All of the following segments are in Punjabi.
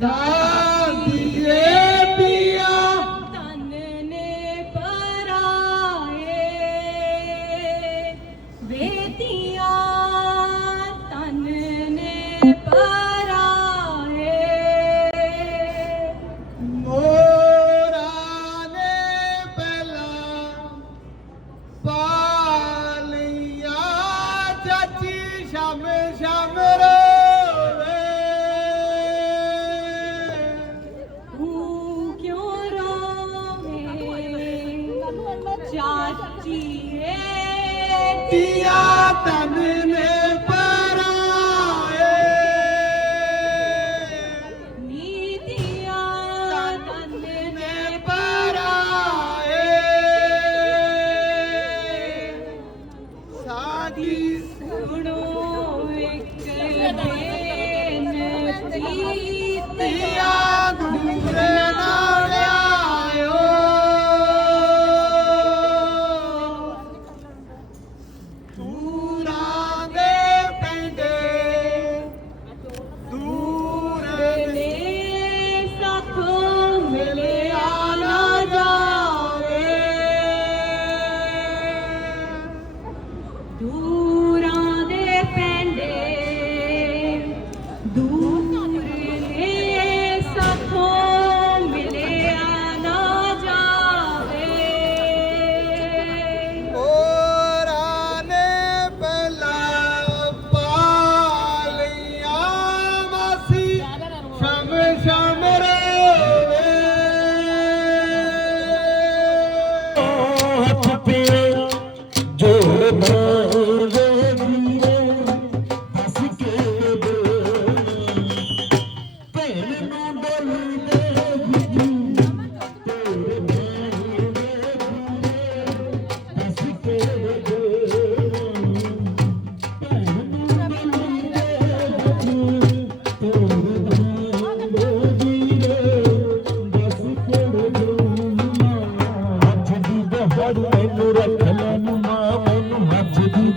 Da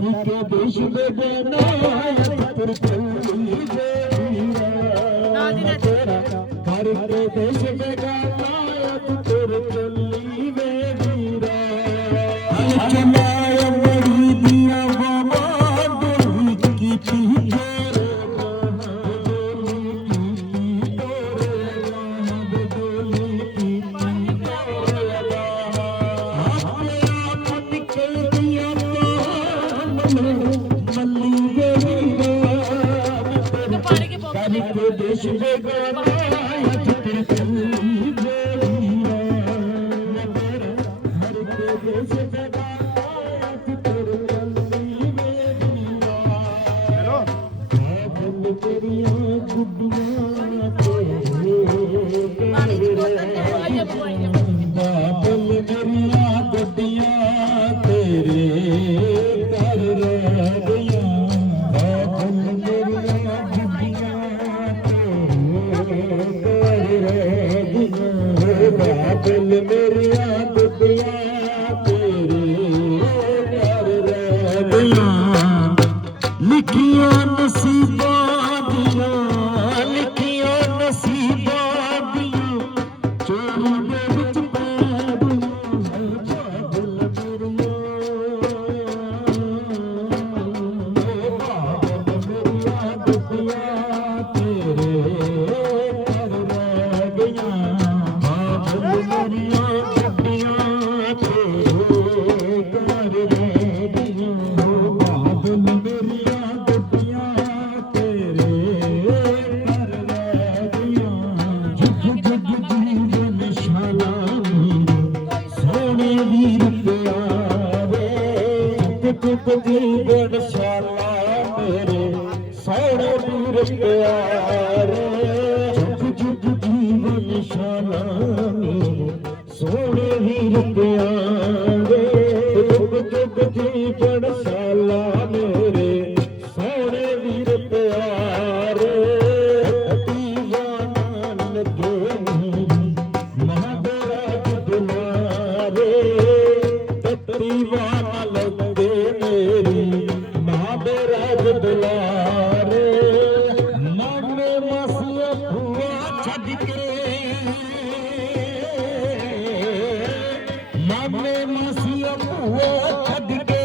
নারীকে দেশ দেব না তোর কলি দেব ਦੇਸ਼ ਦੇ ਗਾਣਾ ਅੱਜ ਤੇ ਤੂੰ ਗੋਰੀਆ ਨਦਰ ਹਰ ਕੇ ਦੇਸ਼ ਦੇ ਗਾਣਾ ਅੱਜ ਤੇਰੇ ਕੰਨੀ ਵੇ ਦੀਵਾ ਚਲੋ। ਮੈਂ ਬੰਦ ਤੇਰੀਆਂ ਗੁੱਡੀਆਂ dia. ਬੜਸ਼ਾਲਾ ਮੇਰੇ ਸੋਹਣੇ ਵੀਰ ਪਿਆਰੇ ਜੁਗ ਜੁਗ ਜੀਵਨ ਸ਼ਾਲਾ ਮੇਰੇ ਸੋਹਣੇ ਵੀਰ ਪਿਆਰੇ ਜੁਗ ਜੁਗ ਜੀਵਨ ਸ਼ਾਲਾ ਮੇਰੇ ਸੋਹਣੇ ਵੀਰ ਪਿਆਰੇ ਦੀਵਾਨਾ ਲੱਗੇ ਮਹਾਦਰਾ ਦੁਲਾਰੇ ਦੀਵਾਨਾ ਲੱਗੇ nasiya kuwa kadike